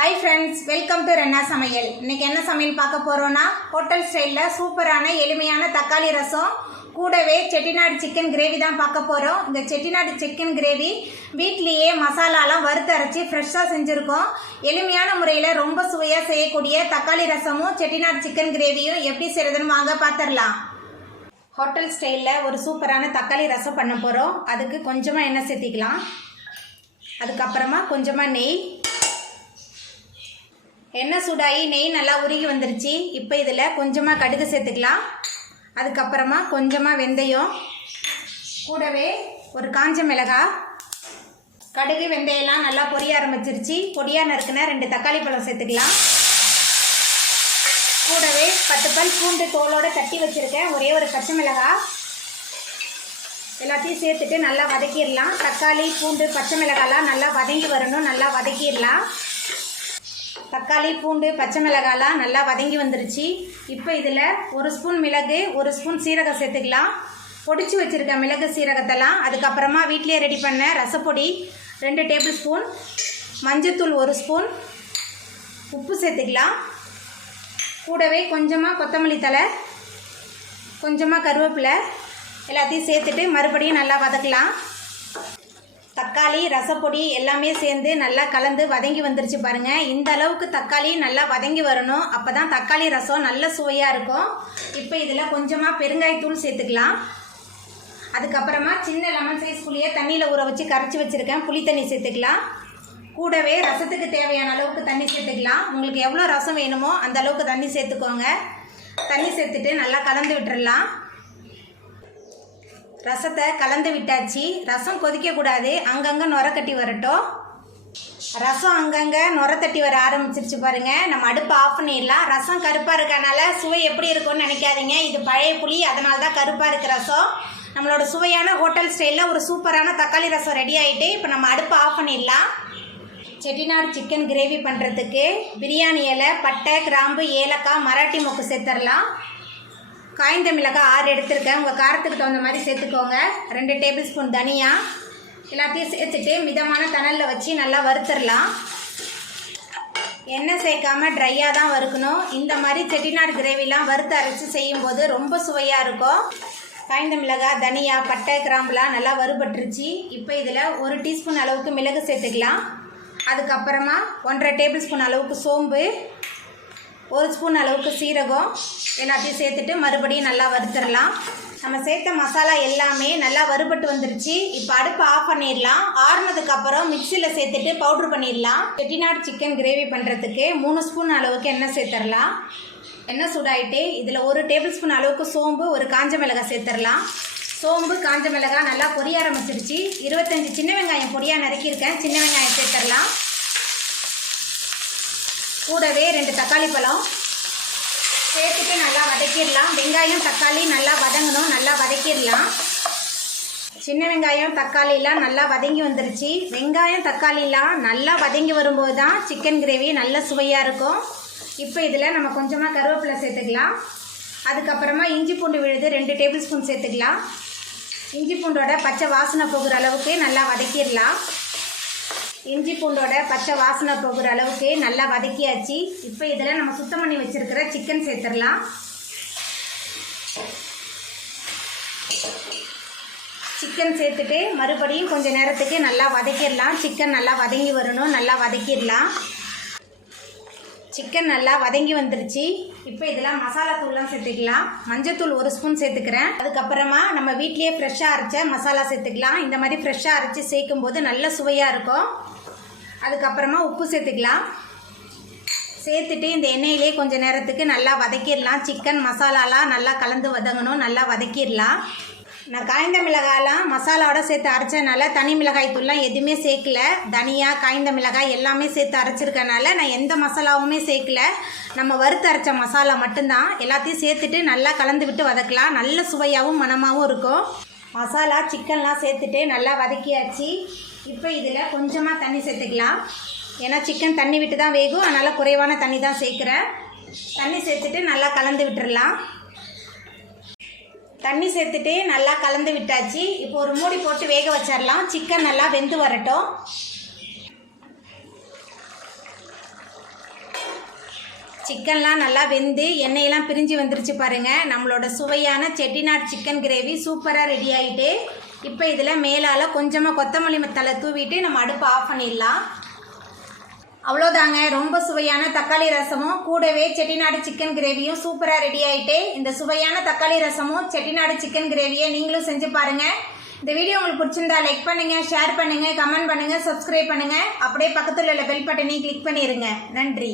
Hi friends welcome to रेन्ना समयल इनके என்ன சமையல் பார்க்க போறோம்னா ஹோட்டல் ஸ்டைல்ல சூப்பரான எளிமையான தக்காளி ரசம் கூடவே செட்டிநாடு சிக்கன் கிரேவி தான் பார்க்க போறோம். இந்த செட்டிநாடு சிக்கன் கிரேவி வீட்லயே மசாலாலாம் வறுத்து அரைச்சி ஃப்ரெஷ்ஷா செஞ்சிருக்கோம். எளிமையான முறையில் ரொம்ப சுவையா செய்யக்கூடிய தக்காளி ரசமும் செட்டிநாடு சிக்கன் கிரேவியும் எப்படி செய்யறதுன்னு வாங்க பார்த்துடலாம். ஹோட்டல் ஸ்டைல்ல ஒரு சூப்பரான தக்காளி ரசம் பண்ண போறோம். அதுக்கு கொஞ்சமா எண்ணெய் சேர்த்திக்கலாம். அதுக்கப்புறமா கொஞ்சமா நெய். எண்ணெய் சூடாகி நெய் நல்லா உருகி வந்துருச்சு. இப்போ இதில் கொஞ்சமாக கடுகு சேர்த்துக்கலாம். அதுக்கப்புறமா கொஞ்சமாக வெந்தயம், கூடவே ஒரு காஞ்ச மிளகாய். கடுகு வெந்தயம்லாம் நல்லா பொரிய ஆரம்பிச்சிருச்சு. பொடியாக நறுக்குன 2 தக்காளி பழம் சேர்த்துக்கலாம். கூடவே 10 பல் பூண்டு தோலோடு தட்டி வச்சுருக்கேன். ஒரே ஒரு பச்சை மிளகாய். எல்லாத்தையும் சேர்த்துட்டு நல்லா வதக்கிடலாம். தக்காளி பூண்டு பச்சை மிளகாய்லாம் நல்லா வதங்கி வரணும். நல்லா வதக்கிடலாம். தக்காளி பூண்டு பச்சை மிளகாலாம் நல்லா வதங்கி வந்துருச்சு. இப்போ இதில் 1 ஸ்பூன் மிளகு, 1 ஸ்பூன் சீரகம் சேர்த்துக்கலாம். பொடிச்சு வச்சுருக்க மிளகு சீரகத்தெல்லாம். அதுக்கப்புறமா வீட்டிலே ரெடி பண்ண ரசப்பொடி 2 டேபிள் ஸ்பூன், மஞ்சத்தூள் 1 ஸ்பூன், உப்பு சேர்த்துக்கலாம். கூடவே கொஞ்சமாக கொத்தமல்லி தழை, கொஞ்சமாக கருவேப்பிலை எல்லாத்தையும் சேர்த்துட்டு மறுபடியும் நல்லா வதக்கலாம். தக்காளி ரசப்பொடி எல்லாமே சேர்ந்து நல்லா கலந்து வதங்கி வந்துருச்சு பாருங்கள். இந்த அளவுக்கு தக்காளி நல்லா வதங்கி வரணும். அப்போ தான் தக்காளி ரசம் நல்ல சுவையாக இருக்கும். இப்போ இதில் கொஞ்சமாக பெருங்காயத்தூள் சேர்த்துக்கலாம். அதுக்கப்புறமா சின்ன லெமன் சைஸ் புளியை தண்ணியில் ஊற வச்சு கரைச்சி வச்சுருக்கேன். புளி தண்ணி சேர்த்துக்கலாம். கூடவே ரசத்துக்கு தேவையான அளவுக்கு தண்ணி சேர்த்துக்கலாம். உங்களுக்கு எவ்வளோ ரசம் வேணுமோ அந்த அளவுக்கு தண்ணி சேர்த்துக்கோங்க. தண்ணி சேர்த்துட்டு நல்லா கலந்து விட்டுறலாம். ரசத்தை கலந்து விட்டாச்சு. ரசம் கொதிக்கக்கூடாது. அங்கங்கே நுர கட்டி வரட்டும். ரசம் அங்கங்கே நுர தட்டி வர ஆரம்பிச்சிருச்சு பாருங்கள். நம்ம அடுப்பு ஆஃப் பண்ணிடலாம். ரசம் கருப்பாக இருக்கனால சுவை எப்படி இருக்கும்னு நினைக்காதீங்க. இது பழைய புளி, அதனால தான் கருப்பாக இருக்குது ரசம். நம்மளோட சுவையான ஹோட்டல் ஸ்டைலில் ஒரு சூப்பரான தக்காளி ரசம் ரெடி ஆகிட்டு இப்போ நம்ம அடுப்பு ஆஃப் பண்ணிடலாம். செட்டிநாடு சிக்கன் கிரேவி பண்ணுறதுக்கு பிரியாணி இலை, பட்டை, கிராம்பு, ஏலக்காய், மராட்டி மொக்கு சேர்த்துடலாம். காய்ந்த மிளகாய் 6 எடுத்துருக்கேன். உங்கள் காரத்துக்கு தகுந்த மாதிரி சேர்த்துக்கோங்க. 2 டேபிள் ஸ்பூன் தனியா எல்லாத்தையும் சேர்த்துட்டு மிதமான தணலில் வச்சு நல்லா வறுத்துடலாம். எண்ணெய் சேர்க்காமல் ட்ரையாக தான் வறுக்கணும். இந்த மாதிரி செட்டிநாடு கிரேவிலாம் வறுத்து அரைச்சி செய்யும்போது ரொம்ப சுவையாக இருக்கும். காய்ந்த மிளகாய், தனியா, பட்டை, கிராம்புலாம் நல்லா வறுபட்டுருச்சு. இப்போ இதில் 1 டீஸ்பூன் அளவுக்கு மிளகு சேர்த்துக்கலாம். அதுக்கப்புறமா 1.5 டேபிள் ஸ்பூன் அளவுக்கு சோம்பு, 1 ஸ்பூன் அளவுக்கு சீரகம் எல்லாத்தையும் சேர்த்துட்டு மறுபடியும் நல்லா வறுத்துடலாம். நம்ம சேர்த்த மசாலா எல்லாமே நல்லா வறுபட்டு வந்துருச்சு. இப்போ அடுப்பு ஆஃப் பண்ணிடலாம். ஆறுனதுக்கப்புறம் மிக்சியில் சேர்த்துட்டு பவுட்ரு பண்ணிடலாம். செட்டிநாடு சிக்கன் கிரேவி பண்ணுறதுக்கு 3 ஸ்பூன் அளவுக்கு எண்ணெய் சேர்த்துடலாம். எண்ணெய் சூடாயிட்டு இதில் 1 டேபிள் ஸ்பூன் அளவுக்கு சோம்பு, 1 காஞ்ச மிளகாய் சேர்த்துடலாம். சோம்பு, காஞ்ச மிளகாய் நல்லா பொரிய ஆரம்பிச்சிருச்சு. 25 சின்ன வெங்காயம் பொடியாக நறுக்கியிருக்கேன். சின்ன வெங்காயம் சேர்த்துடலாம். கூடவே 2 தக்காளி பழம் சேர்த்துட்டு நல்லா வதக்கிடலாம். வெங்காயம் தக்காளி நல்லா வதங்கணும். நல்லா வதக்கிடலாம். சின்ன வெங்காயம் தக்காளிலாம் நல்லா வதங்கி வந்துருச்சு. வெங்காயம் தக்காளிலாம் நல்லா வதங்கி வரும்போது தான் சிக்கன் கிரேவி நல்ல சுவையாக இருக்கும். இப்போ இதில் நம்ம கொஞ்சமாக கருவேப்பிலை சேர்த்துக்கலாம். அதுக்கப்புறமா இஞ்சி பூண்டு விழுது 2 டேபிள் ஸ்பூன் சேர்த்துக்கலாம். இஞ்சி பூண்டோட பச்சை வாசனை போகிற அளவுக்கு நல்லா வதக்கிடலாம். இஞ்சி பூண்டோட பச்சை வாசனை போகிற அளவுக்கு நல்லா வதக்கியாச்சு. இப்போ இதில் நம்ம சுத்தம் பண்ணி வச்சுருக்கிற சிக்கன் சேர்த்துடலாம். சிக்கன் சேர்த்துட்டு மறுபடியும் கொஞ்சம் நேரத்துக்கு நல்லா வதக்கிடலாம். சிக்கன் நல்லா வதங்கி வரணும். நல்லா வதக்கிடலாம். சிக்கன் நல்லா வதங்கி வந்துருச்சு. இப்போ இதில் மசாலா தூள்லாம் சேர்த்துக்கலாம். மஞ்சத்தூள் 1 ஸ்பூன் சேர்த்துக்கிறேன். அதுக்கப்புறமா நம்ம வீட்லேயே ஃப்ரெஷ்ஷாக அரைச்ச மசாலா சேர்த்துக்கலாம். இந்த மாதிரி ஃப்ரெஷ்ஷாக அரைச்சி சேர்க்கும் போது நல்ல சுவையாக இருக்கும். அதுக்கப்புறமா உப்பு சேர்த்துக்கலாம். சேர்த்துட்டு இந்த எண்ணெயிலே கொஞ்சம் நேரத்துக்கு நல்லா வதக்கிடலாம். சிக்கன் மசாலாலாம் நல்லா கலந்து வதங்கணும். நல்லா வதக்கிடலாம். நான் காய்ந்த மிளகாயெல்லாம் மசாலாவோட சேர்த்து அரைச்சதுனால தனி மிளகாய் தூள்லாம் எதுவுமே சேர்க்கல. தனியா, காய்ந்த மிளகாய் எல்லாமே சேர்த்து அரைச்சிருக்கனால நான் எந்த மசாலாவுமே சேர்க்கல. நம்ம வறுத்து அரைச்ச மசாலா மட்டும்தான். எல்லாத்தையும் சேர்த்துட்டு நல்லா கலந்து விட்டு வதக்கலாம். நல்ல சுவையாகவும் மணமாகவும் இருக்கும். மசாலா சிக்கன்லாம் சேர்த்துட்டு நல்லா வதக்கியாச்சு. இப்போ இதில் கொஞ்சமாக தண்ணி சேர்த்துக்கலாம். ஏன்னா சிக்கன் தண்ணி விட்டு தான் வேகும். அதனால் குறைவான தண்ணி தான் சேர்க்குறேன். தண்ணி சேர்த்துட்டு நல்லா கலந்து விட்டுறலாம். தண்ணி சேர்த்துட்டு நல்லா கலந்து விட்டாச்சு. இப்போ ஒரு மூடி போட்டு வேக வச்சிடலாம். சிக்கன் நல்லா வெந்து வரட்டும். சிக்கன்லாம் நல்லா வெந்து எண்ணெயெல்லாம் பிரிஞ்சு வந்துருச்சு பாருங்கள். நம்மளோட சுவையான செட்டிநாடு சிக்கன் கிரேவி சூப்பராக ரெடி ஆகிட்டு இப்போ இதில் மேலால் கொஞ்சமாக கொத்தமல்லி தழை தூவிட்டு நம்ம அடுப்பை ஆஃப் பண்ணிடலாம். அவ்வளோதாங்க, ரொம்ப சுவையான தக்காளி ரசமும் கூடவே செட்டிநாடு சிக்கன் கிரேவியும் சூப்பராக ரெடி ஆகிட்டு இந்த சுவையான தக்காளி ரசமும் செட்டிநாடு சிக்கன் கிரேவியை நீங்களும் செஞ்சு பாருங்கள். இந்த வீடியோ உங்களுக்கு பிடிச்சிருந்தா லைக் பண்ணுங்கள், ஷேர் பண்ணுங்கள், கமெண்ட் பண்ணுங்கள், சப்ஸ்கிரைப் பண்ணுங்கள். அப்படியே பக்கத்தில் உள்ள பெல் பட்டனையும் கிளிக் பண்ணிடுங்க. நன்றி.